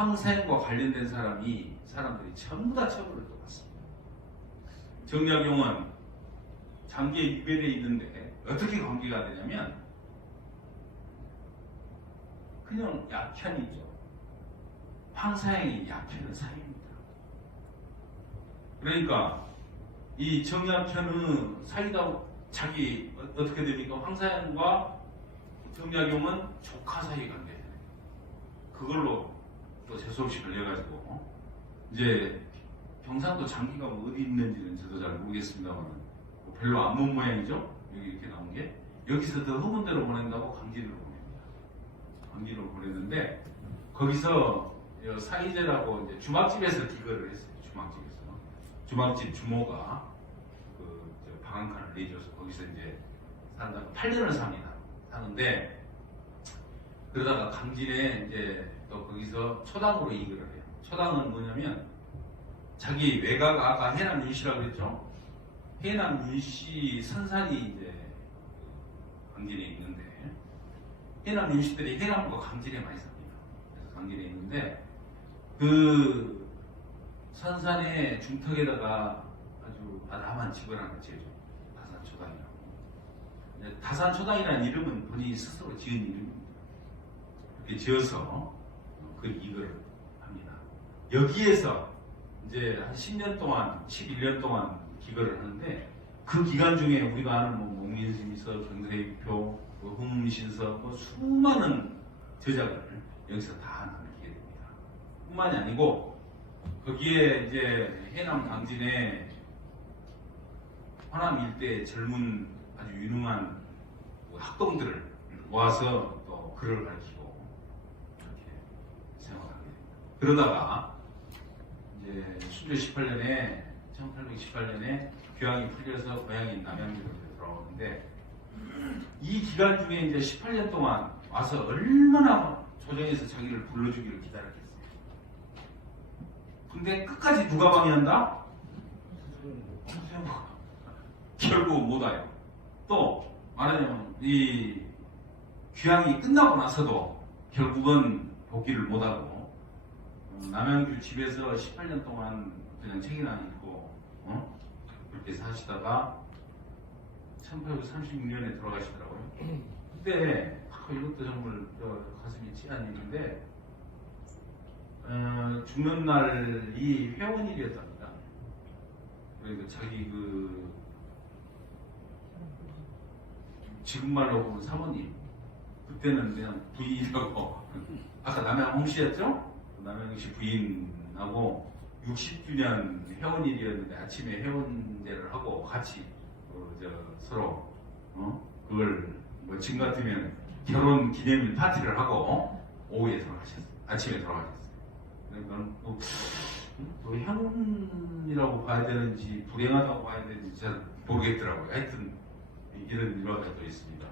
황사행과 관련된 사람들이 전부 다 처벌을 또 받습니다. 정약용은 장기에 유배되어 있는데 어떻게 관계가 되냐면 그냥 약편이죠. 황사행이 약편은 사위입니다. 그러니까 이 정약편은 사이다 자기 어떻게 됩니까? 황사행과 정약용은 조카 사이 관계예요. 그걸로 또 재수없이 걸려가지고 이제 경상도 장기가 어디 있는지는 저도 잘 모르겠습니다만 별로 안 먼 모양이죠. 여기 이렇게 나온 게 여기서 더 험한 데로 보낸다고 강진으로 보냅니다. 강진으로 보냈는데 거기서 사이제라고 이제 주막집에서 기거를 했어요. 주막집 주모가 그 방한칸을 내줘서 거기서 이제 산다고 8년을 삽니다. 사는데 그러다가 강진에 이제 또 거기서 초당으로 이글을 해요. 초당은 뭐냐면 자기 외가가 아까 해남 윤씨라고 그랬죠? 해남 윤씨 선산이 이제 강진에 있는데 해남 윤씨들이 해남과 강진에 많이 삽니다. 그래서 강진에 있는데 그 선산의 중턱에다가 아주 아담한 집을 하나 지어줘. 다산초당이라고. 다산초당이라는 이름은 본인이 스스로 지은 이름입니다. 이렇게 지어서 그 이거를 합니다. 여기에서 이제 한 10년 동안, 11년 동안 기거를 하는데 그 기간 중에 우리가 아는 뭐 목민심서, 경세입표, 흥문신서, 수많은 저작을 여기서 다 남기게 됩니다. 뿐만이 아니고 거기에 이제 해남 강진에 호남 일대 젊은 아주 유능한 학동들을 모아서 또 글을 가르치고 이렇게 생활하게 됩니다. 그러다가 이제 순조 18년에 1818년에 귀향이 풀려서 고향인 남양주로 돌아오는데 이 기간 중에 이제 18년 동안 와서 얼마나 조정에서 자기를 불러주기를 기다렸겠어요. 근데 끝까지 누가 방해한다? 결국 못 와요. 또 말하자면 이 귀향이 끝나고 나서도 결국은 복귀를 못하고 남양주 집에서 18년 동안 그냥 책이나 읽고 그렇게 사시다가 1836년에 돌아가시더라고요. 그때 이것도 정말 가슴이 찌한 일인데 죽는 날이 회원일이었답니다. 그러니까 자기 지금 말로 보면 사모님, 그때는 그냥 부인이라고 아까 남양홍 씨였죠? 남양홍 씨 부인하고 60주년 회원일이었는데 아침에 회원제를 하고 같이 서로 그걸 뭐 지금 같으면 결혼 기념일 파티를 하고 오후에 돌아가셨어요. 아침에 돌아가셨어요. 그러니까 뭐 행운이라고 봐야 되는지 불행하다고 봐야 되는지 잘 모르겠더라고요. 하여튼 이런 일화가 또 있습니다.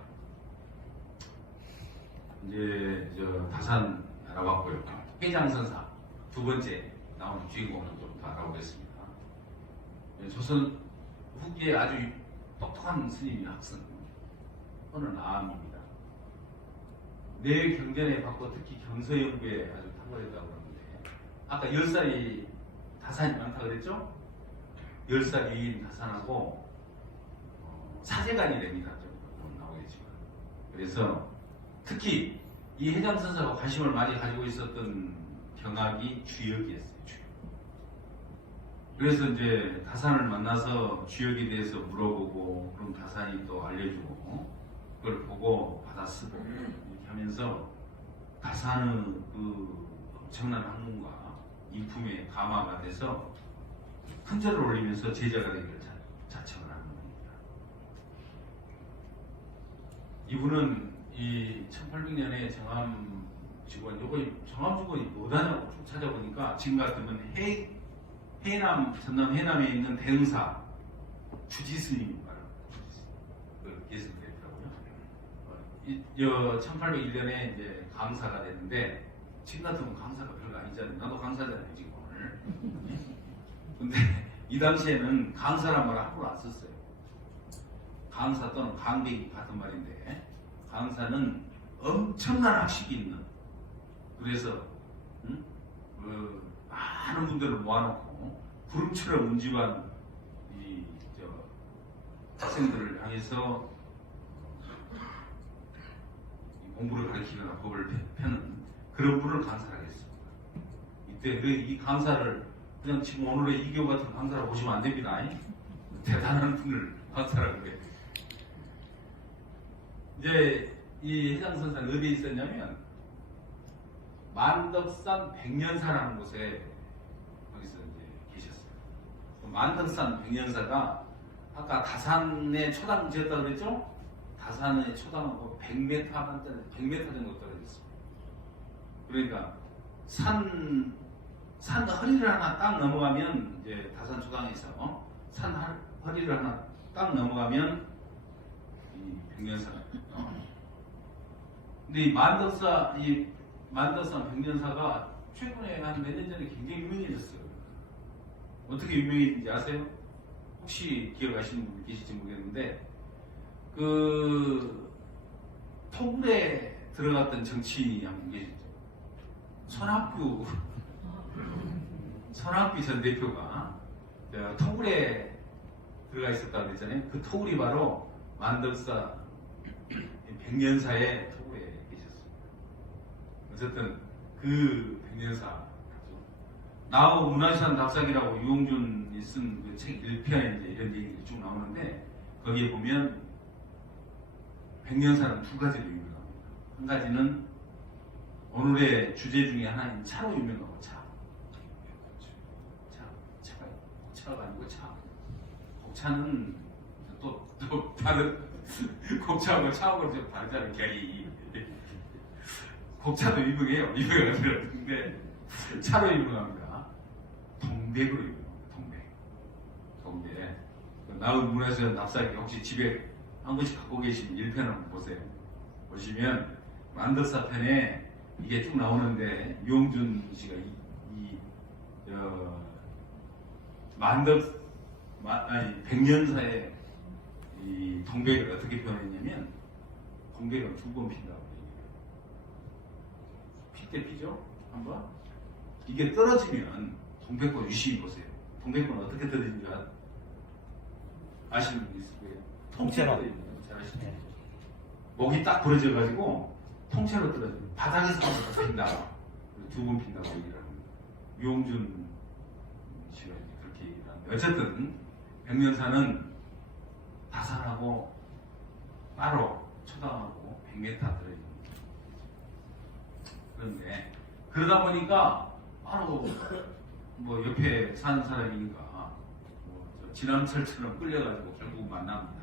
이제 다산 알아봤고요. 해장선사 두 번째 나오는 주인공을 좀 더 알아보겠습니다. 조선 후기에 아주 똑똑한 스님이 학생 어느 나암입니다. 내 경전에 받고 특히 경서 연구에 아주 탁월했다고 하는데 아까 10살이 다산이 많다 그랬죠? 10살 위인 다산하고 사제간이 됩니다. 좀 나오겠지만. 그래서 특히 이 해장선사가 관심을 많이 가지고 있었던 경학이 주역이었어요. 주역. 그래서 이제 다산을 만나서 주역에 대해서 물어보고 그럼 다산이 또 알려주고 그걸 보고 받아 쓰고 이렇게 하면서 다산의 그 엄청난 학문과 인품에 감화가 돼서 큰절을 올리면서 제자가 되기를 자청을 하는 겁니다. 이분은 이 1800년에 정암 직원, 정암 직원이 뭐다냐고 쭉 찾아보니까 지금 같으면 전남 해남에 있는 대흥사 주지스님인가요? 계승됐더라고요. 1801년에 이제 강사가 됐는데 지금 같으면 강사가 별거 아니잖아요. 나도 강사잖아요 지금 오늘. 근데 이 당시에는 강사란 말을 함부로 안 썼어요. 강사 또는 강객이 같은 말인데 강사는 엄청난 학식이 있는, 그래서 많은 분들을 모아놓고 구름처럼 운집한 학생들을 향해서 공부를 가르치거나 법을 펴는 그런 분을 강사하겠습니다. 이때 이 강사를 그냥 지금 오늘의 이교 같은 강사를 보시면 안 됩니다. 대단한 분을 강사라고 해요. 이제 이 해장선사는 어디에 있었냐면 만덕산 백년사라는 곳에 거기서 이제 계셨어요. 만덕산 백년사가 아까 다산에 초당 지었다고 그랬죠? 다산에 초당하고 100m 한때 100m 정도 떨어졌습니다. 그러니까 산 허리를 하나 딱 넘어가면 이제 다산 초당에서 산 허리를 하나 딱 넘어가면 이 백년사가 근데 이 만덕산 백년사가 최근에 한 몇 년 전에 굉장히 유명해졌어요. 어떻게 유명해진지 아세요? 혹시 기억하시는 분 계실지 모르겠는데 그 토굴에 들어갔던 정치인이 한 분 계시죠. 손학규 전 대표가 토굴에 들어가 있었다고 그랬잖아요. 그 토굴이 바로 만덕사 백년사의 토굴에 계셨습니다. 어쨌든 그 백년사 나하고 문화유산 답사기라고 유홍준이 쓴 그 책 1편에 이제 이런 얘기들이 쭉 나오는데 거기에 보면 백년사는 두 가지로 유명합니다. 한 가지는 오늘의 주제 중에 하나인 차로 유명하고 차가 아니고 차. 곡차는 또 다른 곡차하고 차하고 좀 다르잖아요. 결이 곡차도 유명해요. 유명한데 차로 유명합니다. 동백으로 유명합니다. 동백. 나의 문화유산 납사기 혹시 집에 한 번씩 갖고 계시면 1편 한번 보세요. 보시면 만덕사 편에 이게 쭉 나오는데 유홍준 씨가 백년사의 이 동백을 어떻게 표현했냐면 동백은 두 번 핀다고 얘기해요. 필 때 피죠? 한번 이게 떨어지면 동백꽃 유심히 보세요. 동백꽃은 어떻게 떨어지는지 아시는 분 있을 거예요. 통째로 떨어집니다. 잘 아시죠? 목이 딱 부러져가지고 통째로 떨어집니다. 바닥에서 한번 핀다. 두 번 핀다고 얘기를 합니다. 유홍준 씨가 그렇게 얘기를 하는데 어쨌든 백년사는 다산하고 따로 초당하고 100m 들어있는 그런데 그러다 보니까 바로 뭐 옆에 사는 사람이니까 뭐 지남철처럼 끌려가지고 결국 만납니다.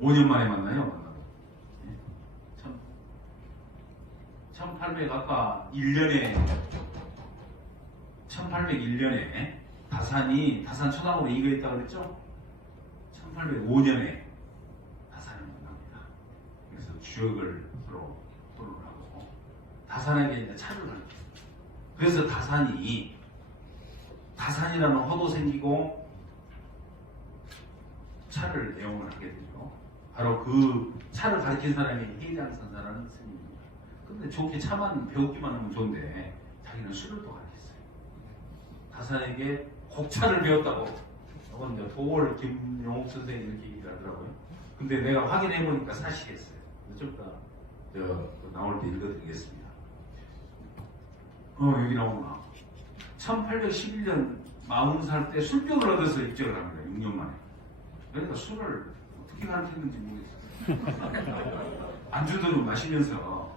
5년 만에 만나요. 1800 아까 1801년에 다산 초당으로 이거했다고 그랬죠? 1805년에 다산을 만납니다. 그래서 주역을 서로 토론하고 다산에게 이제 차를 가르쳐요. 그래서 다산이라는 허도 생기고 차를 애용을 하게 되죠. 바로 그 차를 가르친 사람이 해장선사라는 스님입니다. 근데 좋게 차만 배우기만 하면 좋은데 자기는 술을 또 가르쳤어요. 다산에게 곡차를 배웠다고. 저건 이제 도월 김용옥 선생이 이렇게 얘기를 하더라고요. 근데 내가 확인해 보니까 사실이었어요. 좀 이따 나올 때 읽어드리겠습니다. 여기 나오구나. 1811년 40살 때 술병을 얻어서 입적을 합니다. 6년 만에. 그러니까 술을 어떻게 가르쳤는지 모르겠어요. 안주들은 마시면서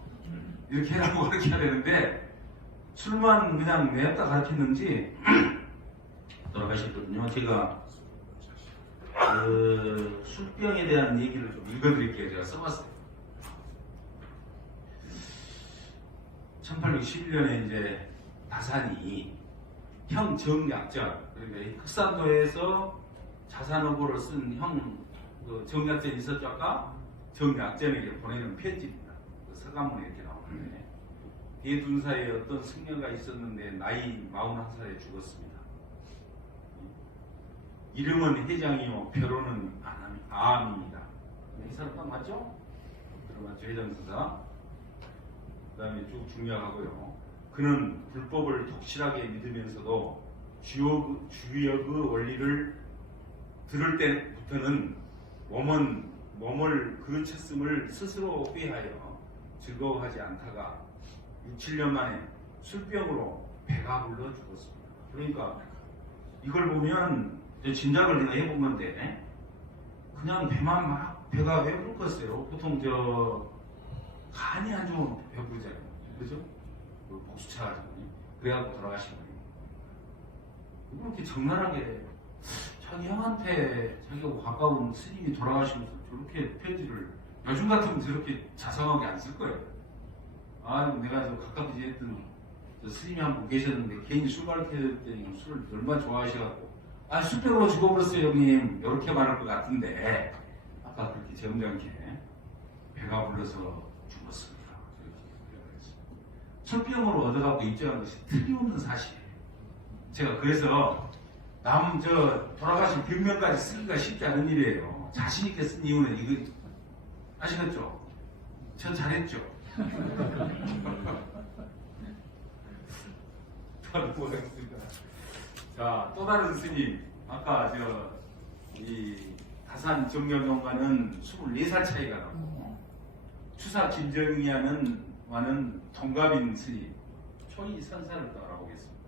이렇게 하라고 그렇게 해야 되는데 술만 그냥 내었다 가르쳤는지 돌아가셨거든요. 제가 그 술병에 대한 얘기를 좀 읽어드릴게요. 제가 써봤어요. 1811년에 이제 다산이 형 정약전, 그러니까 흑산도에서 자산어보를 쓴 형 그 정약전이 있었죠. 아까 정약전에게 보내는 편지입니다. 그 서간문에 이렇게 나오는데 대둔사에 어떤 승려가 있었는데 나이 41살에 죽었습니다. 이름은 해장이요 표로는 아함입니다. 이 사람 딱 맞죠? 들어맞죠? 해장선사. 그 다음에 쭉 중요하고요. 그는 불법을 독실하게 믿으면서도 주역의 원리를 들을 때부터는 몸을 그르쳤음을 스스로 후회하여 즐거워하지 않다가 6, 7년 만에 술병으로 배가 불러 죽었습니다. 그러니까 이걸 보면 짐작을 내가 해본 건데 그냥 배만 막 배가 왜 불렀어요? 보통 간이 안 좋으면 배부르잖아요. 그죠? 복수차 가지고 그래갖고 돌아가신 거예요. 이렇게 적나라하게 자기 형한테 자기가 가까운 스님이 돌아가시면서 저렇게 편지를 요즘 같으면 저렇게 자상하게 안 쓸 거예요. 내가 가깝게 지냈던 스님이 한 분 계셨는데 괜히 술 가르쳐줬더니 술을 얼마나 좋아하셔갖고 술병으로 죽어버렸어요 형님 이렇게 말할 것 같은데 아까 그렇게 점잖게 배가 불러서 죽었습니다. 술병으로 얻어갖고 입증한 것이 틀림없는 사실이에요. 제가 그래서 돌아가신 병명까지 쓰기가 쉽지 않은 일이에요. 자신있게 쓴 이유는 이거 아시겠죠? 전 잘했죠? 자, 또 다른 스님. 아까 이 다산 정명용과는 24살 차이가 나고 추사 김정희와는 동갑인 스님. 초이 선사를 또 알아보겠습니다.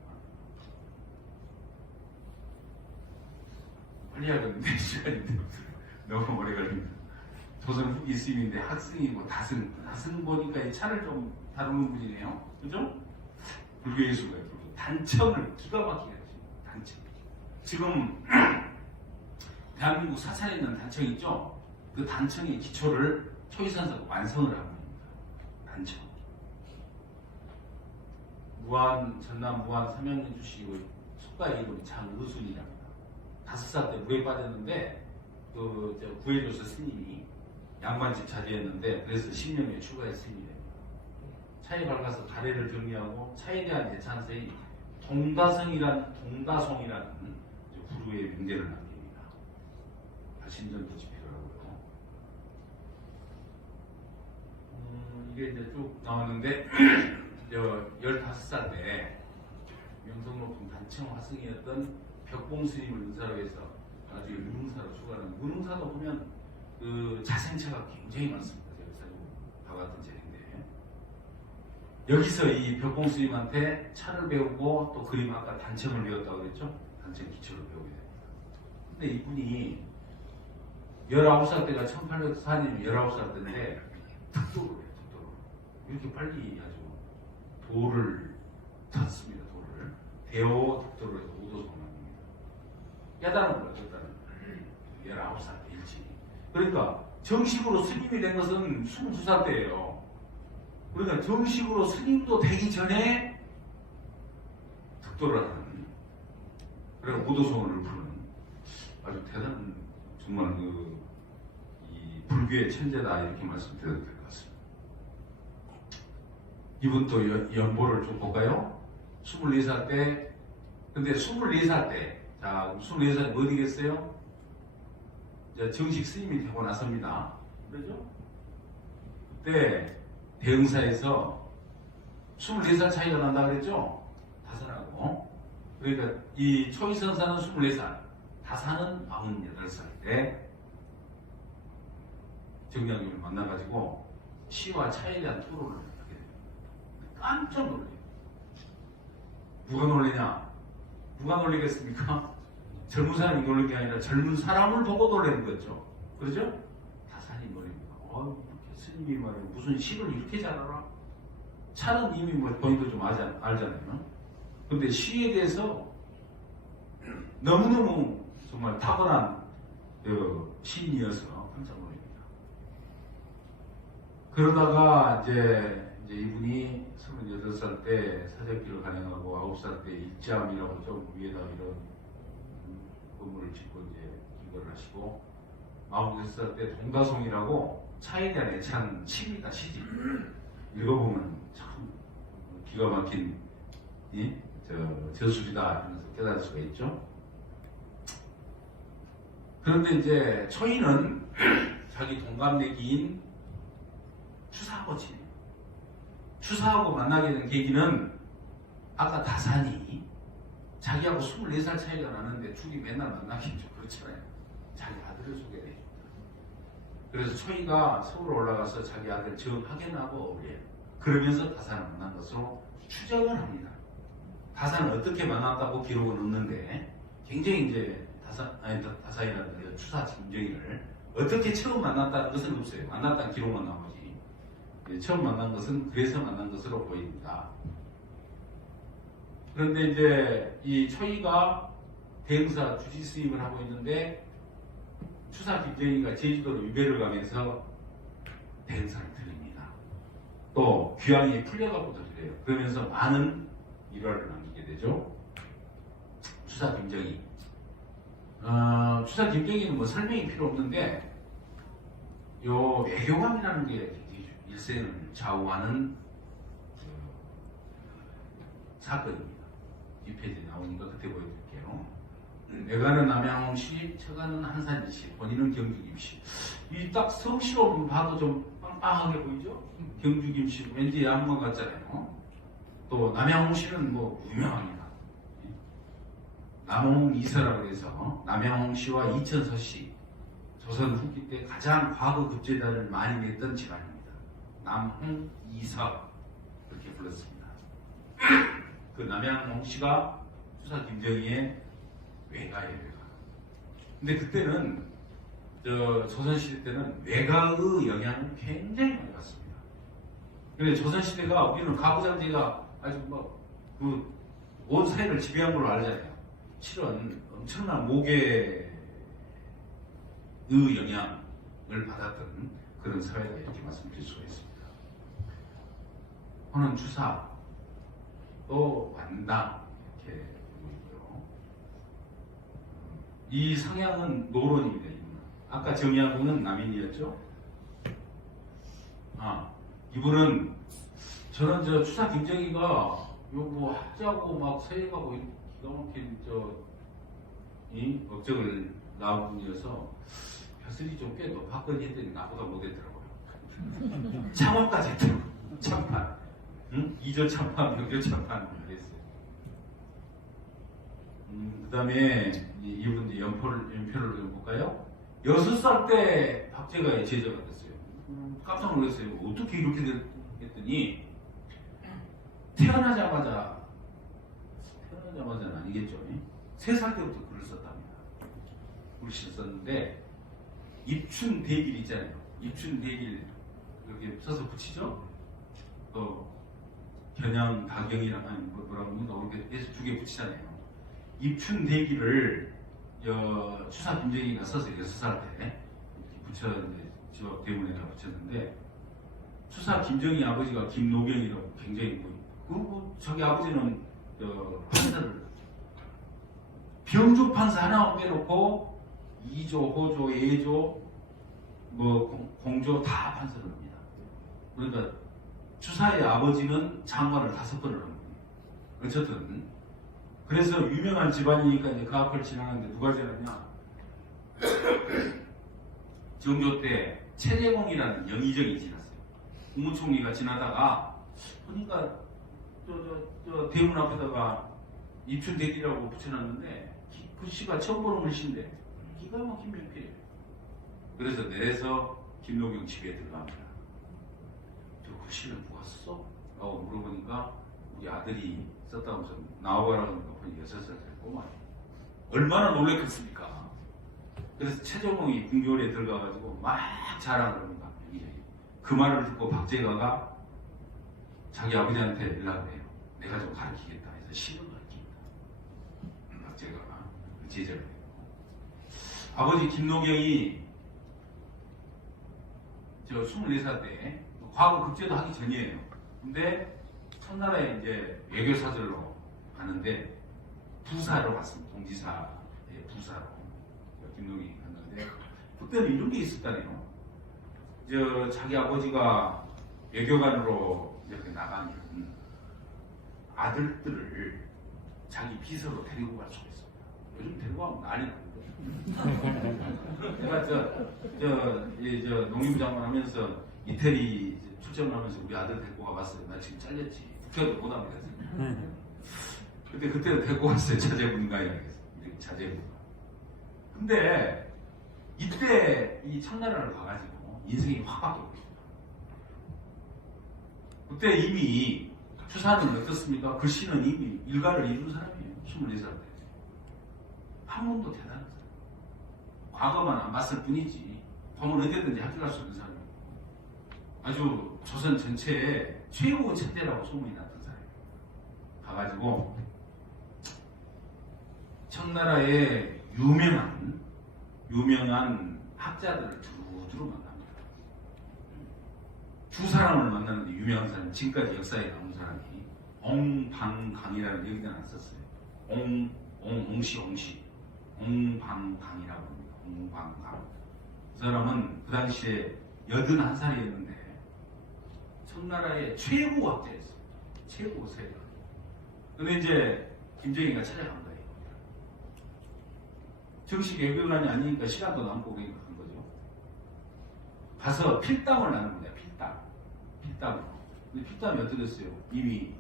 빨리 하겠는데 시간인데 너무 오래 걸립니다. 조선 후기 스님인데 학생이고 다승 보니까 이 차를 좀 다루는 분이네요. 그죠? 불교 예술가 단청을 기가 막히게 하죠. 단청. 지금 대한민국 사찰에 있는 단청 있죠? 그 단청의 기초를 초이선사가 완성을 한 겁니다. 단청. 전남 무안 삼양리 주시고 속가의 이름이 장의순이랍니다. 5살 때 물에 빠졌는데 구해줘서 스님이 양반집 자제했는데 그래서 10년에 추가해 스님이 됩니다. 차에 밝아서 가래를 정리하고 차에 대한 대찬서인 동다송이라는 부류의 명제를 남깁니다. 신전도 집필하고요. 이게 이제 쭉 나왔는데 15살 때 명성높은 단청 화승이었던 벽봉 스님을 은사로 해서 나중에 무능사로 추가하는 무능사도 보면 그 자생처가 굉장히 많습니다. 제가 사진 봐봤던 책인데 여기서 이 벽봉 스님한테 차를 배우고 또 그림 아까 단청을 배웠다고 그랬죠? 단청 기초를 배우게 됩니다. 근데 이분이 19살 때가 1804년 19살 때인데 특도를 해요. 특도를. 이렇게 빨리 아주 도를 쳤습니다. 도를. 대오 특도를 해서 우도성만입니다. 깨달은 거예요. 깨달은 19살 때 일찍. 그러니까 정식으로 스님이 된 것은 22살 때예요. 그러니까 정식으로 스님도 되기 전에 특도를 하는 그리고 우도성을 부르는 아주 대단한 정말 이 불교의 천재다 이렇게 말씀드려도 될 것 같습니다. 이분 또 연보를 좀 볼까요? 24살 때 근데 24살 때 자 24살이 뭐 되겠어요? 정식 스님이 되고 나섭니다. 그러죠? 그때 대흥사에서 24살 차이가 난다 그랬죠? 다산하고. 그러니까 이 초이선사는 24살, 다산은 48살 때 정량님을 만나가지고 시와 차에 대한 토론을 하게 됩니다. 깜짝 놀래요. 누가 놀래냐? 누가 놀리겠습니까? 젊은 사람이 놀란 게 아니라 젊은 사람을 보고 놀라는 거죠. 그렇죠? 다산이 놀립니다. 이렇게 스님이 말이야 무슨 시를 이렇게 잘 알아? 차는 이미 본인도 좀 알잖아요. 근데 시에 대해서 너무너무 정말 탁월한 시인이어서 깜짝 놀랍니다. 그러다가 이제 이분이 28살 때 사적기를 간행하고 9살 때 일잠이라고 좀 위에다 이런 건물을 짓고 이제 기거를 하시고 46살 때 동다송이라고 차에 대한 애찬 시입니다. 시집 읽어보면 참 기가 막힌 저술이다 하면서 깨달을 수가 있죠. 그런데 이제 초이는 자기 동갑내기인 추사하고 지내요. 추사하고 만나게 된 계기는 아까 다산이 자기하고 24살 차이가 나는데 둘이 맨날 만나긴 좀 그렇잖아요. 자기 아들을 소개해. 그래서 초이가 서울 올라가서 자기 아들 정학연하고 어울려요. 그러면서 다산을 만난 것으로 추정을 합니다. 다산을 어떻게 만났다고 기록은 없는데 굉장히 이제 다산이라는 추사 김정희를 어떻게 처음 만났다는 것은 없어요. 만났다는 기록만 나오지. 처음 만난 것은 그래서 만난 것으로 보입니다. 그런데 이제 이 초이가 대흥사 주지스님을 하고 있는데 추사 김정희가 제주도로 유배를 가면서 대흥사를 드립니다. 또 귀향에 풀려가고도 드려요. 그러면서 많은 일화를 남기게 되죠. 추사 김정희. 추사 김정희는 뭐 설명이 필요 없는데 요 외교관이라는 게 굉장히 일생을 좌우하는 사건입니다. 뒷페이지에 나오니까 그때 보여드릴게요. 외가는 남양홍씨, 처가는 한산지씨, 본인은 경주김씨. 이 딱 성씨로 봐도 좀 빵빵하게 보이죠? 경주김씨 왠지 양반 같잖아요. 또 남양홍씨는 뭐 유명합니다. 남홍이서라고 해서 남양홍씨와 이천서씨 조선 후기 때 가장 과거 급제단을 많이 냈던 집안입니다. 남홍이서 이렇게 불렀습니다. 그 남양홍씨가 추사 김정희의 외가예요, 외가. 근데 그때는 조선시대 때는 외가의 영향을 굉장히 많이 받습니다. 그런데 조선시대가 우리는 가부장제가 아주 온 사회를 지배한 걸로 알잖아요. 실은 엄청난 모계의 영향을 받았던 그런 사회가 이렇게 말씀드릴 수가 있습니다. 호는 추사, 또 완당 이렇게 되고 있고요. 이 성향은 노론입니다. 아까 정약군은 남인이었죠. 이분은 저는 추사 김정희가 뭐 학자고 막 서예가고 기가 막힌 이 업적을 나온 분이어서 벼슬이 좀 꽤 높았거니 했더니 나보다 못했더라고요. 창업까지 했더라고요. 참판. 응? 2조 참판, 병조 참판 그랬어요. 그 다음에 이분 연표를 좀 볼까요? 6살 때 박제가의 제자가 됐어요. 깜짝 놀랐어요. 어떻게 이렇게 됐더니 태어나자마자는 아니겠죠. 3살 때부터 글을 썼답니다. 글을 썼는데 입춘 대길 있잖아요. 입춘 대길 이렇게 써서 붙이죠. 또 겨냥 다경이랑 뭐라고 이렇게 해서 2개 붙이잖아요. 입춘 대길을 추사 김정희가 써서 6살 때 붙였는데 저 대문에다 붙였는데 추사 김정희 아버지가 김노경이라고 굉장히 그리고 저기 아버지는 판사를 병조 판사 하나만 빼놓고 2조, 호조, 예조, 공조 다 판사를 합니다. 그러니까 추사의 아버지는 장관을 5번을 합니다. 어쨌든 그래서 유명한 집안이니까 이제 그 앞을 지나가는데 누가 지났냐? 정조 때 최재공이라는 영의정이 지났어요. 국무총리가 지나다가 보니까 저 대문 앞에다가 입춘대기라고 붙여놨는데 글씨가 처음 보는 글씨인데 기가 막힌 명필이에요. 그래서 내려서 김노경 집에 들어갑니다. 저 글씨는 누가 썼어? 라고 물어보니까 우리 아들이 썼다면서 나와봐라고 하니까 보니 6살 됐고 얼마나 놀랬겠습니까? 그래서 최정홍이 궁궐에 들어가가지고 막 자랑을 합니다. 그 말을 듣고 박제가가 자기 아버지한테 연락을 해요. 내가 좀 가르치겠다 해서 시를 가르칩니다. 박제가가 제자를 해요. 아버지 김노경이 24살 때 과거 급제도 하기 전이에요. 근데 첫날에 이제 외교사절로 가는데 부사로 갔습니다. 동지사의 부사로 김노경이 갔는데 그때는 이런 게 있었다네요. 자기 아버지가 외교관으로 이렇게 나가면 아들들을 자기 비서로 데리고 갈 수가 있습니다. 요즘 데리고 가면 난리 나는데. 제가 농림부 장관 하면서 이태리 출장을 하면서 우리 아들 데리고 가봤어요. 나 지금 잘렸지. 국회도 못 합니다. 그때 데리고 왔어요. 자제분과 이렇게 자제분과. 근데 이때 이 청나라를 가가지고 인생이 확 바뀌었거든요. 그때 이미 추사는 어떻습니까? 글씨는 이미 일가를 이룬 사람이에요. 24살 때. 학문도 대단한 사람. 과거만 안 봤을 뿐이지 법은 언제든지 합격할 수 있는 사람이에요. 아주 조선 전체에 최고 천재라고 소문이 났던 사람이에요. 가가지고 청나라의 유명한 학자들을 두루두루 만납니다. 두 사람을 만났는데 유명한 사람, 지금까지 역사에 남은 사람이 옹방강이라는 여기다 놨었어요. 옹방강이라고 합니다. 옹방강. 그 사람은 그 당시에 81살이었는데 청나라의 최고 학자였어요. 최고 세력. 근데 이제 김정희가 찾아간 거예요. 정식 외교관이 아니니까 시간도 남고 그러니까 간 거죠. 가서 필담을 나눈 거야. 필담으로. 근데 필담이 어떻게 됐어요? 이미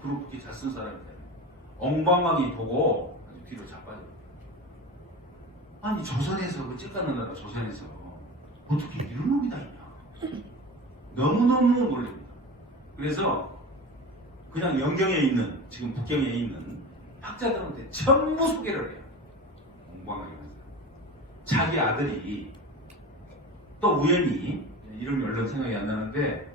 그렇게 잘 쓴 사람이잖아요. 엉방망이 보고 아주 뒤로 자빠져. 아니 조선에서 그 찌까는 나라 조선에서 어떻게 이런 놈이 다 있냐. 너무너무 놀랍니다. 그래서 그냥 영경에 있는 지금 북경에 있는 학자들한테 전부 소개를 해요. 엉방망이 하면서. 자기 아들이 또 우연히 이름이 얼른 생각이 안 나는데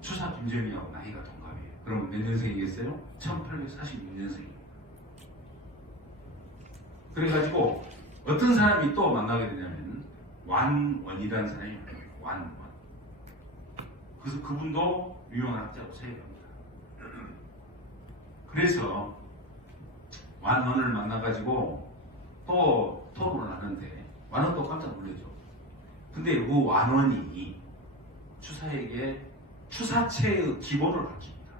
추사 김정희하고 나이가 동갑이에요. 그럼 몇 년생이겠어요? 1846년생이에요. 그래가지고 어떤 사람이 또 만나게 되냐면 완원이라는 사람이 있어요. 완원. 그래서 그분도 유명한 학자로 세계합니다. 그래서 완원을 만나가지고 또 토론을 하는데 완원도 깜짝 놀라죠. 근데 그 완원이 추사에게 추사체의 기본을 밝힙니다.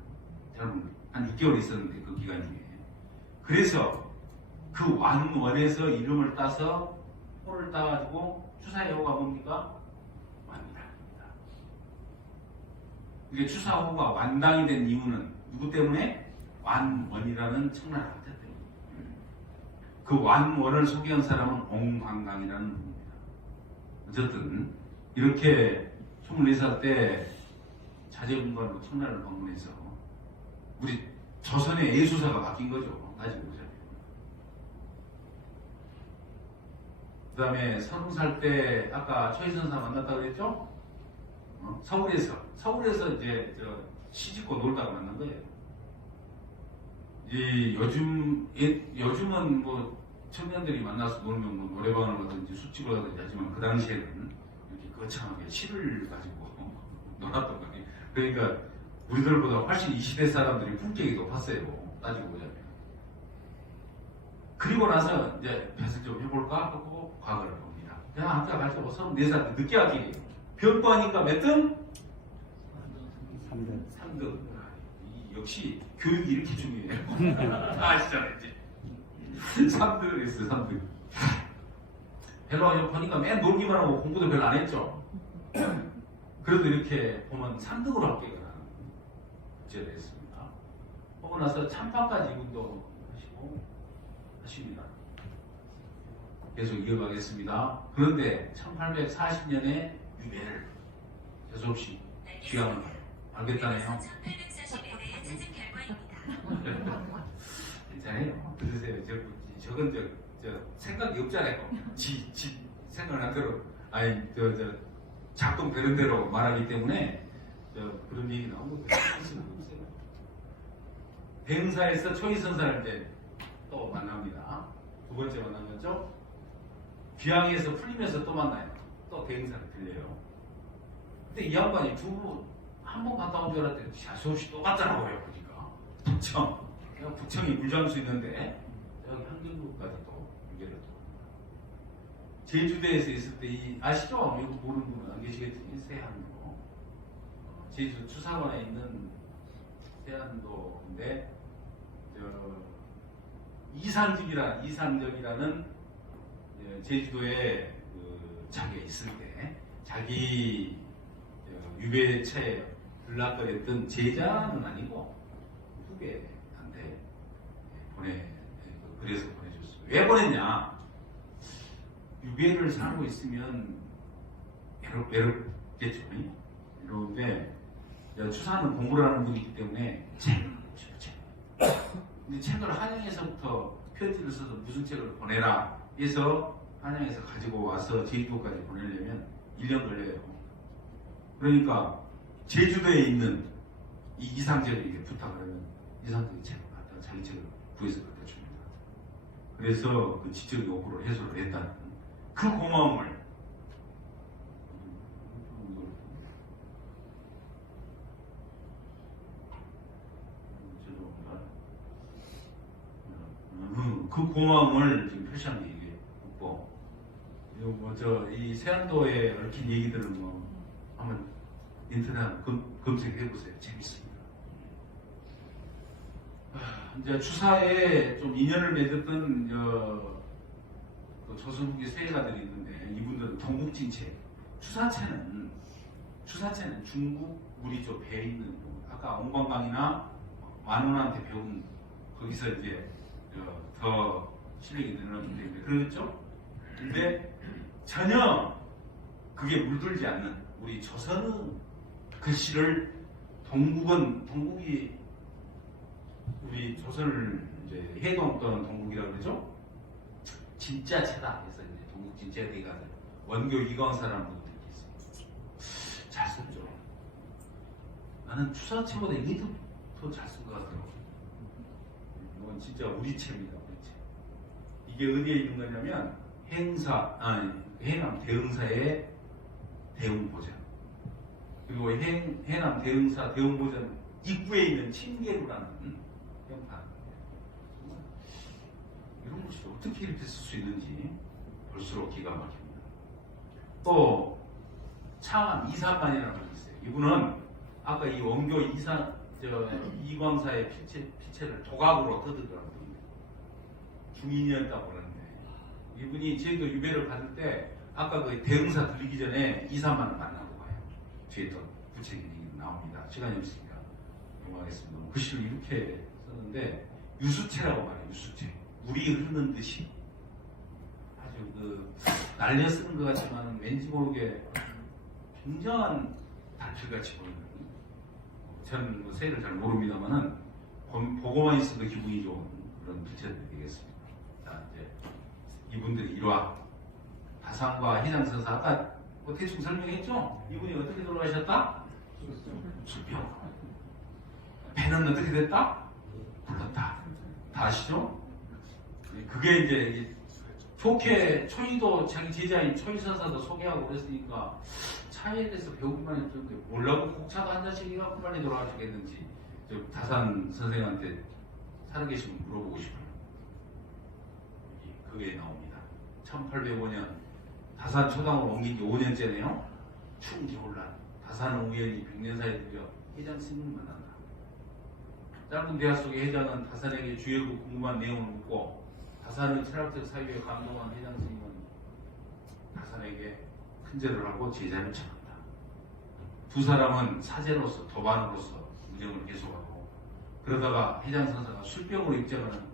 여러분 한 6개월 있었는데 그 기간 중에. 그래서 그 완원에서 이름을 따서 호를 따가지고 추사여호가 뭡니까? 완당입니다. 이게 추사호가 완당이 된 이유는 누구 때문에? 완원이라는 청나라 학자 때문에. 그 완원을 소개한 사람은 옹방강이라는 분입니다. 어쨌든 이렇게 24살 때 자제분과로 청나라를 방문해서 우리 조선의 예수사가 바뀐 거죠. 따지고 보자면. 그 다음에 30살 때 아까 최희선사 만났다고 그랬죠? 서울에서 이제 시집고 놀다가 만난 거예요. 요즘은 뭐 청년들이 만나서 놀면 뭐 노래방을 가든지 술집을 가든지 하지만 그 당시에는 이렇게 거창하게 시를 가지고 놀았던 거예요. 그러니까 우리들보다 훨씬 이 시대 사람들이 품격이 높았어요. 따지고 보자면. 그리고 나서 이제 배석 좀 해볼까 하고 과거를 봅니다. 그냥 학교 갈 때 34살 때 늦게 왔기 병부하니까 몇 등? 3등. 역시 교육이 이렇게 중요해요. 아시잖아요. 이제. 3등을 했어요. 3등. 별로 보니까 맨 놀기만 하고 공부도 별로 안 했죠. 그래도 이렇게 보면 3등으로 합격을 하는 제가 했습니다. 하고 나서 참판까지 운동 하십니다. 계속 이어가겠습니다. 그런데 1840년에 유배를 재수없이 귀향을 알겠다네요. 괜찮아요. 들으세요. 저건 생각이 없잖아요. 지 생각을 안 들어. 아니 작동되는 대로 말하기 때문에 그런 얘기 나오고 대흥사에서 초이선사를 이제 또 만납니다. 두 번째 만난 거죠. 귀향에서 풀리면서 또 만나요. 또 대흥사를 들려요. 근데 이 양반이 한 번 갔다 온 줄 알았더니 자수없이 또 갔더라고요. 그러니까 부청이 물장수 있는데 여기 한경국까지 또 유배를 또 제주도에서 있을 때 아시죠? 이거 모르는 분은 안 계시겠지만 세안도 제주 추사관에 있는 세안도인데 이상적이라는 제주도에 자기가 있을 때 자기 유배처에 들락거렸던 제자는 아니고 후배한테 왜 보냈냐? 유배를 살고 있으면 외롭겠죠. 외로운데 추사는 공부를 하는 분이기 때문에 책을 근데 책을 한양에서부터 편지를 써서 무슨 책을 보내라 해서 한양에서 가지고 와서 제주도까지 보내려면 1년 걸려요. 그러니까 제주도에 있는 이 이상재에게 부탁을 하면 이상재의 책을 갖다 자기 책을 구해서 갖다 줍니다. 그래서 그 지적 요구를 해소를 했다는 그 고마움을 그 고마움을 지금 표시한 게 이게 국보. 그리고 이 세안도에 얽힌 얘기들은 한번 인터넷 검색해 보세요. 재밌습니다. 이제 추사에 좀 인연을 맺었던 조선국의 세가들이 있는데 이분들은 동국진체. 추사체는 중국 무리죠. 배에 있는 아까 옹방강이나 만원한테 배운 거기서 이제 더 실력이 늘어나기 때문에 그렇죠? 근데 전혀 그게 물들지 않는 우리 조선의 글씨를 동국이 우리 조선을 이제 해동했던 동국이라고 그러죠? 진짜 체다 해서 이제 동국 진짜 대가 원교 이광사라는 분들이 있어요. 잘 썼죠. 나는 추사체보다 이게 더 잘 쓴 것 같더라고요. 이건 진짜 우리 체입니다. 우리 체. 이게 어디에 있는 거냐면 해남 대흥사의 대웅보전. 그리고 해남 대흥사 대웅보전 입구에 있는 침계루라는 형판. 이런 것이 어떻게 이렇게 쓸 수 있는지 볼수록 기가 막힙니다. 또 창암 이사만이라는 분이 있어요. 이분은 아까 이 원교 이광사의 피체를 도각으로 뜯으더라고요. 중인이었다고 그러는데 이분이 제주도 유배를 받을 때 아까 그 대흥사 들리기 전에 이사만을 만나고 가요. 뒤에 또 구체적인 나옵니다. 시간이 없으니까 넘어가겠습니다. 글씨를 이렇게 썼는데 유수체라고 말해요. 유수체. 물이 흐르는 듯이 아주 날려 쓰는 것 같지만 왠지 모르게 굉장한 달필같이 보이는 저는 세를 잘 모릅니다만은 보고만 있어도 기분이 좋은 그런 부처들이 되겠습니다. 자, 이제 이분들이 일화 다산과 해장선사 아까 대충 설명했죠? 이분이 어떻게 돌아가셨다? 술병. 배는 어떻게 됐다? 불렀다. 다 아시죠? 그게 이제 좋게 초이도 자기 제자인 초이선사도 소개하고 그랬으니까 차에 대해서 배우기만 했는데 몰라고 곡차도 한 잔씩 해갖고 빨리 돌아가시겠는지 다산 선생한테 살아계시면 물어보고 싶어요. 그게 나옵니다. 1805년 다산 초당으로 옮긴 지 5년째네요. 추운 겨울날 다산은 우연히 백년사에 들여 회장 스님을 만난다. 짧은 대화 속에 회장은 다산에게 주요고 궁금한 내용을 묻고 다산의 철학적 사유에 감동한 회장 스님은 다산에게 큰절을 하고 제자를 청한다. 두 사람은 사제로서 도반으로서 우정을 계속하고 그러다가 해장선사가 술병으로 입장하는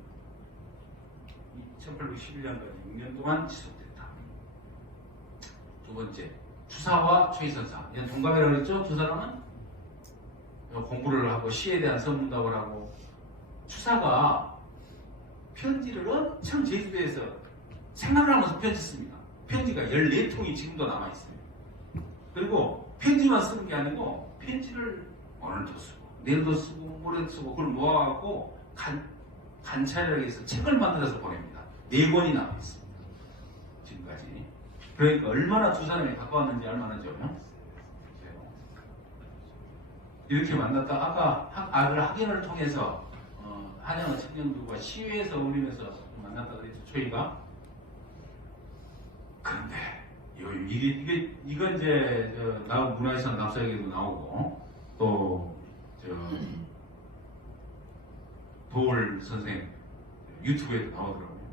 1811년까지 6년 동안 지속됐다. 두 번째, 추사와 최선사. 얘는 동갑이라고 그랬죠? 두 사람은 공부를 하고 시에 대한 선문답을 하고 추사가 편지를 엄청 제주도에서 생각을 하면서 편지 씁니다. 편지가 14통이 지금도 남아있어요. 그리고 편지만 쓰는 게 아니고 편지를 오늘도 쓰고 내일도 쓰고 모레도 쓰고 그걸 모아갖고 관찰이라고 해서 책을 만들어서 보냅니다. 4권이 남아있습니다. 지금까지. 그러니까 얼마나 두 사람이 가까웠는지 알만하죠. 이렇게 만났다. 아까 학연을 통해서 한양의 청년들과 시위에서 어울리면서 만났다 그랬죠. 초이가. 그런데 이건 이제 문화유산 납사에게도 나오고 또 도울 선생 유튜브에도 나오더라고요.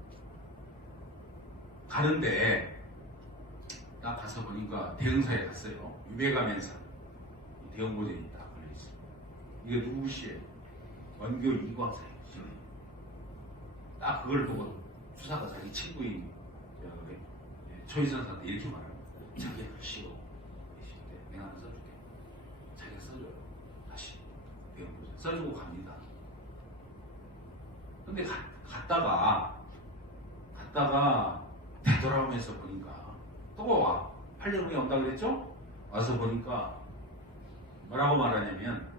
가는데 딱 가서 보니까 대흥사에 갔어요. 유배가면서 대흥보전이 딱 걸려있어요. 이게 누구시에요? 원교 이광사예요. 딱 그걸 보고 주사가 자기 친구인 초이선사한테 이렇게 말합니다. 자기가 글씨로 내가 안 써줄게. 자기가 써줘요. 다시 배워보죠. 써주고 갑니다. 근데 갔다가 되돌아오면서 보니까 또 와. 8년 후에 온다고 그랬죠? 와서 보니까 뭐라고 말하냐면,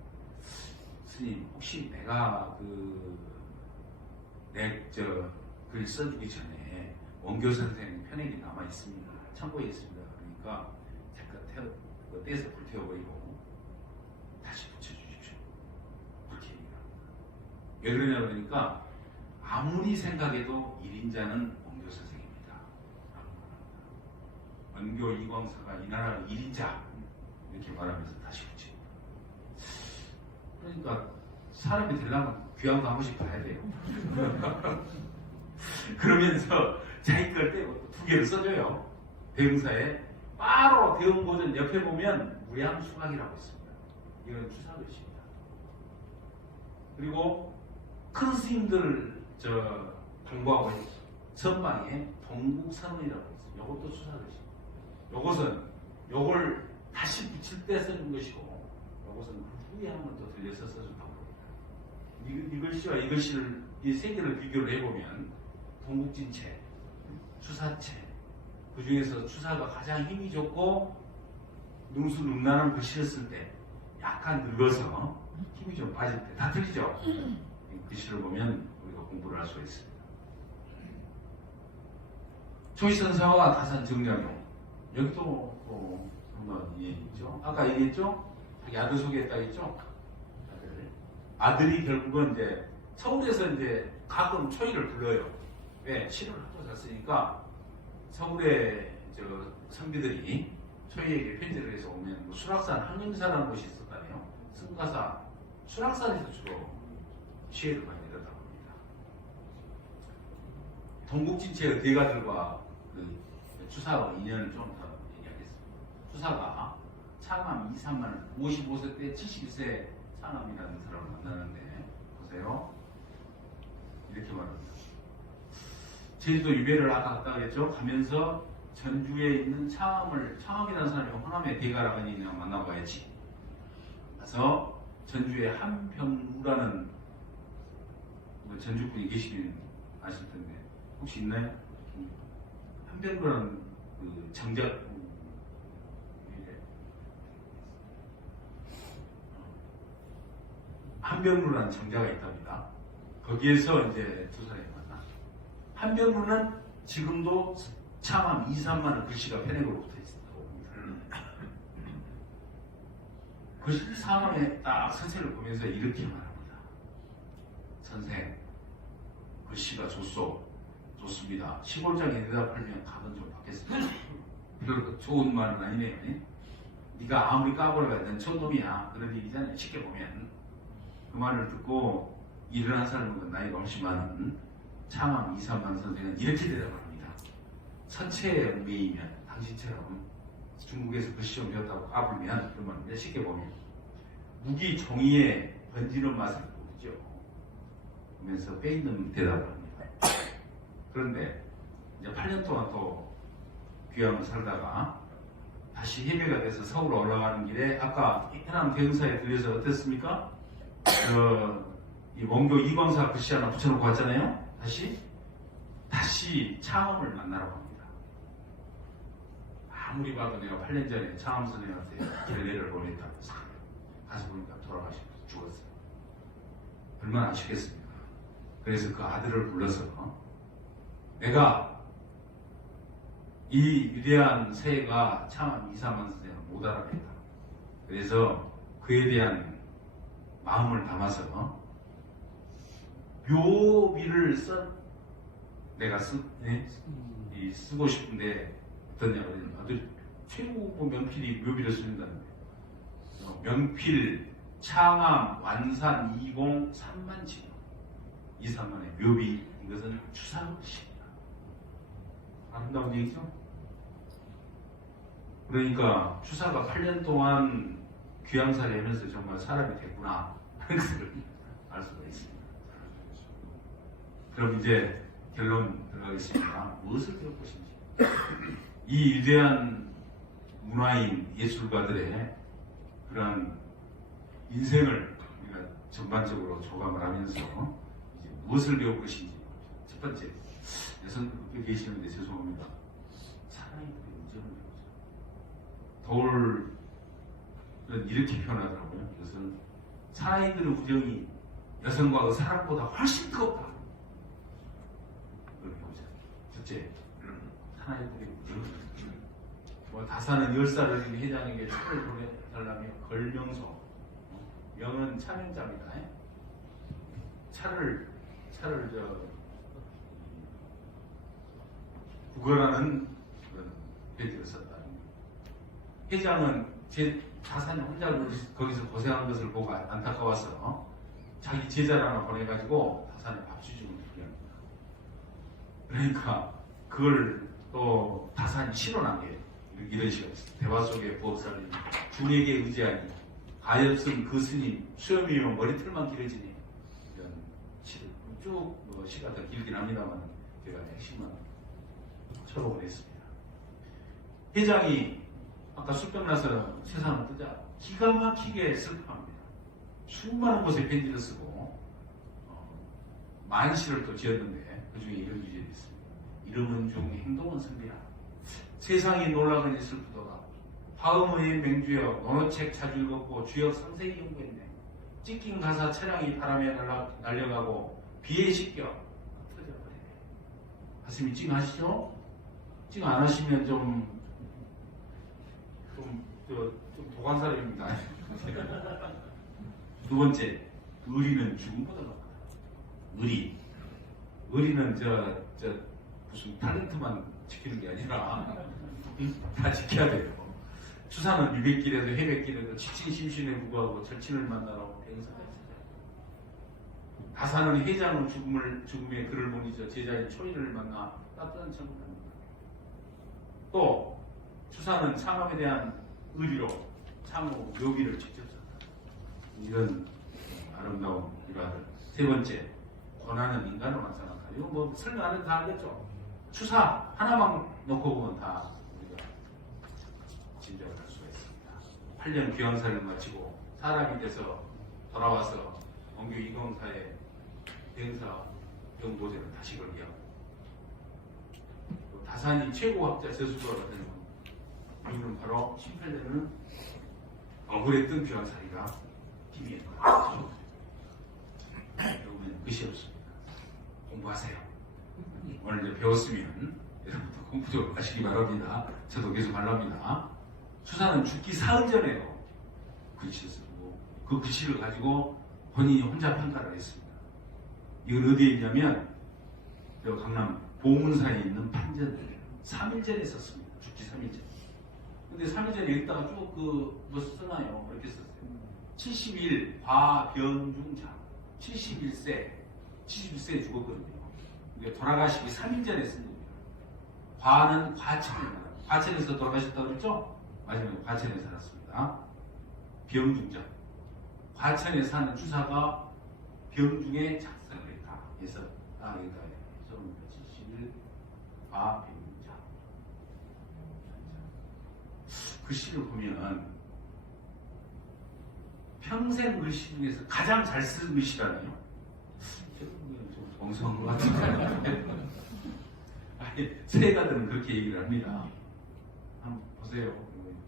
스님 혹시 내가 글 써주기 전에 원교 선생 편액이 남아 있습니다. 참고에 있습니다. 그러니까 잠깐 떼서 불태워버리고 다시 붙여주십시오. 그렇게 얘기합니다. 왜 그러냐 그러니까 아무리 생각해도 1인자는 원교 선생입니다. 라고 말합니다. 원교 이광사가 이 나라 1인자 이렇게 말하면서 다시 붙입니다. 그러니까 사람이 되려면 귀향도 한 번씩 봐야 돼요. 그러면서 자기 걸 떼고 2개를 써줘요. 대흥사에 바로 대흥고전 옆에 보면 무양수각이라고 있습니다. 이건 추사글씨입니다. 그리고 큰 스님들 공부하고 있는 선방에 동국선이라고 있어요. 이것도 추사글씨입니다. 요걸 다시 붙일 때 써준 것이고, 요것은 후에 한번 또 들려서 써준다고 합니다. 이 글씨와 이 글씨를 이 세 개를 비교를 해보면 동국진체, 추사체, 그 중에서 추사가 가장 힘이 좋고 능수능란한 글씨를 쓸 때 약간 늙어서 힘이 좀 빠질 때 다 틀리죠. 이 글씨를 보면 우리가 공부를 할 수가 있습니다. 초시선사와 다산 정량용, 여기도 한번 얘기했죠. 아까 얘기했죠. 자기 아들 소개했다 했죠. 아들이 결국은 이제 서울에서 이제 가끔 초이를 불러요. 왜? 시를 하도 잤으니까 서울에 선비들이 초이에게 편지를 해서 오면 수락산 한림사라는 곳이 있었다네요. 승가사 수락산에서 주로 시회를 많이 내렸다고 합니다. 동국진체의 대가들과 추사와 인연을 좀 더 얘기하겠습니다. 추사가 창암 2, 3만 55세 때 71세 창암이라는 사람을 만나는데 보세요. 이렇게 말합니다. 제주도 유배를 갔다 그랬죠. 가면서 전주에 있는 창암이라는 사람이 호남의 대가라는 인을 만나봐야지. 그래서 전주에 한병루라는 전주분이 계시면 아실 텐데 혹시 있나요? 한병루라는 정작 한병루라는 정자가 있답니다. 거기에서 이제 두 사람이 만나. 한병루는 지금도 창암 2, 3만원 글씨가 편액으로 붙어 있다고 봅니다. 그 상황에 딱 선생을 보면서 이렇게 말합니다. 선생, 글씨가 좋습니다. 시골장에 대답하면 값은 좀 받겠습니다. 별로 좋은 말은 아니네요. 네가 아무리 까불어야 넌 천놈이야. 그런 얘기잖아요. 쉽게 보면. 그 말을 듣고 일어난 사람은 나이가 훨씬 많은 창암 2, 3만 선생은 이렇게 대답합니다. 선체에 매이면 당신처럼 중국에서 글씨 좀 배웠다고 까불면 그 말인데 쉽게 보면 무기 종이에 번지는 맛을 모르죠. 그러면서 빼있는 대답을 합니다. 그런데 이제 8년 동안 또 귀향을 살다가 다시 해배가 돼서 서울 올라가는 길에 아까 해남 대흥사에 들려서 어땠습니까? 이 원교 이광사 글씨 하나 붙여놓고 왔잖아요. 다시 창암을 만나라고 합니다. 아무리 봐도 내가 8년 전에 창암 선생님한테 길을 보냈다고 했어요. 가서 보니까 돌아가시면서 죽었어요. 얼마나 아쉽겠습니까? 그래서 그 아들을 불러서 내가 이 위대한 세가 창암 2, 3만 선생을 못 알아냈다. 그래서 그에 대한 마음을 담아서 묘비를 내가 쓰고 싶은데 어떠냐 그러면 아들 최고 명필이 묘비를 쓰는다는데 명필 창암 완산 20 3만 지 2, 3만의 묘비 이것은 추상것입니다. 아름다운 얘기죠? 그러니까 추사가 8년 동안 귀향살이 하면서 정말 사람이 됐구나 하는 것을 알 수가 있습니다. 그럼 이제 결론 들어가겠습니다. 무엇을 배울 것인지. 이 위대한 문화인 예술가들의 그런 인생을 우리가 전반적으로 조감을 하면서 이제 무엇을 배울 것인지. 첫 번째, 여성분들 계시는데 죄송합니다. 사나이들의 우정을 배우자. 돌은 이렇게 표현하더라고요. 그래서 사나이들의 우정이 여성과의 사랑보다 훨씬 뜨겁다. 그걸 배우자. 첫째, 사나이들의 우정을 배우자. 뭐 다사는 10살을 어린 회장에게 차를 보내달라며 걸명소. 명은 차명자입니다. 차를 구걸하는 그런 배지를 썼다. 회장은 제 자산이 혼자 거기서 고생한 것을 보고 안타까워서 자기 제자를 하나 보내가지고 다산에 밥 주주고 필요합니다. 그러니까 그걸 또 다산이 실현한 게 이런 식으로 있어요. 대화 속에 부엌살림 중에게 의지하니 가엾은 그 스님 수염이면 머리털만 길어지니 이런 시를 쭉 시가 더 길긴 합니다만 제가 핵심만 초록을 했습니다. 회장이 아까 술병 나서 세상을 뜨자 기가 막히게 슬퍼합니다. 수많은 곳에 편지를 쓰고 만시를 또 지었는데 그 중에 이런 주제가 있습니다. 이름은 중 행동은 선비라 세상이 놀라거니 슬프도다. 화음의 맹주여 논어책 자주 읽었고 주역 상세히 연구했네. 찢긴 가사 차량이 바람에 날려가고 비에 씻겨 터져버리네. 가슴이 찡하시죠? 찡 안 하시면 좀 도관 사람입니다. 두 번째, 의리는 죽음보다 높다. 의리는 무슨 탤런트만 지키는 게 아니라 다 지켜야 돼요. 추사는 유백길에도 해백길에도 지친 심신에 구하고 절친을 만나러 행사가 있어요. 다사는 회장은 죽음의 글을 보니저 제자인 초인을 만나 따뜻한 천국을 합니다. 또 추사는 창업에 대한 의리로 창호 묘기를 직접 썼다. 이런 아름다운 일화들. 세 번째, 고난은 인간으로만 생각하다. 이거 뭐 설명 안 해도 다 알겠죠? 추사 하나만 놓고 보면 다 우리가 짐작을 할 수가 있습니다. 8년 귀환사를 마치고 사람이 돼서 돌아와서 원교 이공사의 대행사 경보제를 다시 걸기하고 다산이 최고학자 저수도가 되는 이유는 바로 18년은 억울했던 귀환사리가 힘이 있거든요. 여러분 끝이 없습니다. 공부하세요. 오늘 이제 배웠으면 여러분도 공부 좀 하시기 바랍니다. 저도 계속 하랍니다. 추사는 죽기 사흘 전에도 글씨를 쓰고 그 글씨를 가지고 본인이 혼자 평가를 했습니다. 이건 어디에 있냐면 강남 보문사에 있는 판전 3일 전에 썼습니다. 죽기 3일 전. 근데 3일 전에 읽다가 쭉 뭐 쓰나요? 이렇게 썼어요. 71 과변중자 71세에 죽었거든요. 돌아가시기 3일 전에 쓴 겁니다. 과는 과천입니다. 과천에서 돌아가셨다고 그랬죠? 마지막에 과천에 살았습니다. 병중자. 과천에 사는 주사가 병중에 작성을 했다. 그래서 여기다 71 과병중자. 글씨를 보면 평생 글씨 중에서 가장 잘 쓴 글씨라네요. 좀 엉성한 것 같은데. 세가들은 그렇게 얘기를 합니다. 한번 보세요.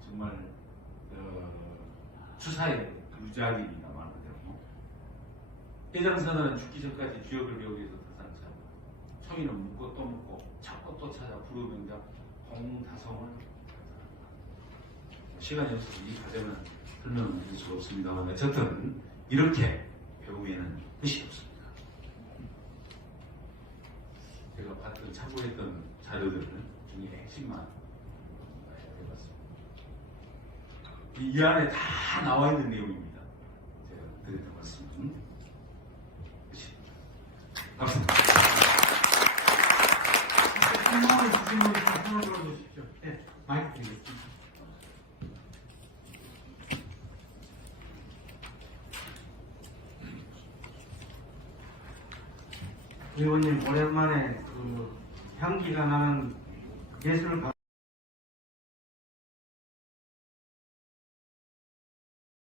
정말 추사의 유작입니다. 말하대로. 회장선언은 죽기 전까지 주역을 배우기 위해서 다산을 찾고 초인은 묻고 또 묻고 찾고 또 찾아 부르면서 공다성을 시간이 없어서 이 과정은 설명을 드릴 수가 없습니다만 어쨌든 이렇게 배우면은 끝이 없습니다. 제가 봤던 참고했던 자료들 중에 핵심만 해봤습니다. 이 안에 다 나와 있는 내용입니다. 제가 드렸던 말씀은 끝입니다. 감사합니다. 한마디 주신 분이 손을 들어주십시오. 네, 마이크 드리겠습니다. 네, 의원님 오랜만에 그 향기가 나는 예술가